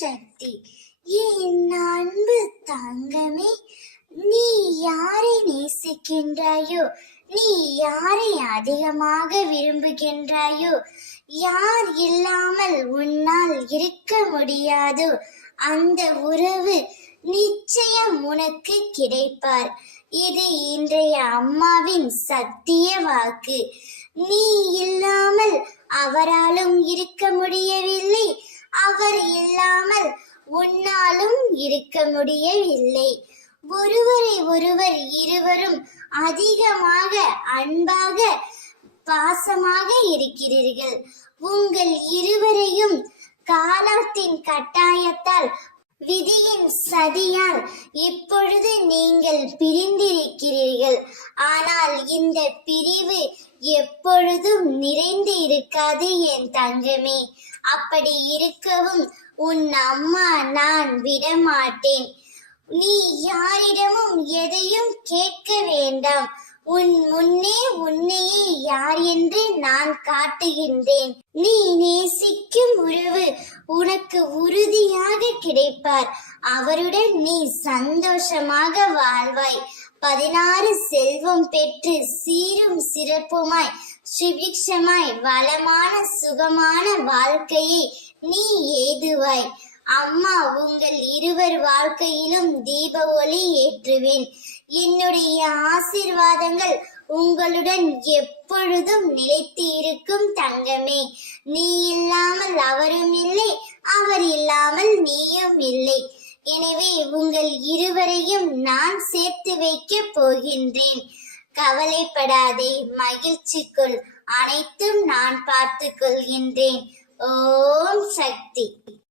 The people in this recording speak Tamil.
சக்தி. என் அன்பு தங்கமே, நீ யாரை நேசிக்கின்றாயோ, நீ யாரை அதிகமாக விரும்புகின்றாயோ, யார் இல்லாமல் உன்னால் இருக்க முடியாதோ அந்த உறவு நிச்சயம் உனக்கு கிடைப்பார். இது இன்றைய அம்மாவின் சத்திய வாக்கு. நீ இல்லாமல் அவராலும் இருக்க முடியவில்லை, அவர் இல்லாமல் உன்னாலும் இருக்க முடியவில்லை. ஒருவரை ஒருவர் இருவரும் அதிகமாக அன்பாக பாசமாக இருக்கிறீர்கள். உங்கள் இருவரையும் காலத்தின் கட்டாயத்தால், விதியின் சதியால் இப்பொழுது நீங்கள் பிரிந்திருக்கிறீர்கள். ஆனால் இந்த பிரிவு எப்பொழுதும் நிறைந்து இருக்காது என் தங்கமே. அப்படி இருக்கவும் உன் அம்மா நான் விடமாட்டேன். நீ யாரிடமும் எதையும் கேட்க வேண்டாம். உன் முன்னே உன்னையே யார் என்று நான் காட்டுகின்றேன். நீ நேசிக்கும் உறவு உனக்கு உறுதியாக கிடைப்பார். அவருடன் நீ சந்தோஷமாக வாழ்வாய். 16 செல்வம் பெற்று சீரும் சிறப்புமாய் சுபிக்ஷமாய் வளமான சுகமான வாழ்க்கையை நீ எய்துவாய். அம்மா உங்கள் இருவர் வாழ்க்கையிலும் தீப ஒளி ஏற்றுவேன். என்னுடைய ஆசீர்வாதங்கள் உங்களுடன் எப்பொழுதும் நிலைத்து இருக்கும் தங்கமே. நீ இல்லாமல் அவரும் இல்லை, அவர் இல்லாமல் நீயும் இல்லை. எனவே உங்கள் இருவரையும் நான் சேர்த்து வைக்க போகின்றேன். கவலைப்படாதே, மகிழ்ச்சிக்குள், அனைத்தும் நான் பார்த்து கொள்கின்றேன். ஓம் சக்தி.